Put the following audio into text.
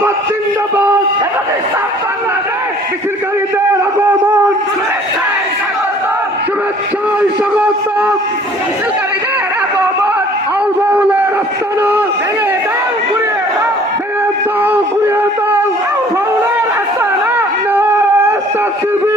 মোহাম্মদ জিন্দাবাদ। মিছিলকারীদের আগমন। শুভেচ্ছায় স্বাগত মিছিলকারীদের আগমন। আলবাউলের আস্তানা। ভেঙে দাও ঘুরিয়ে দাও। ভেঙে দাও ঘুরিয়ে দাও। আলবাউলের আস্তানা। না তাকবীর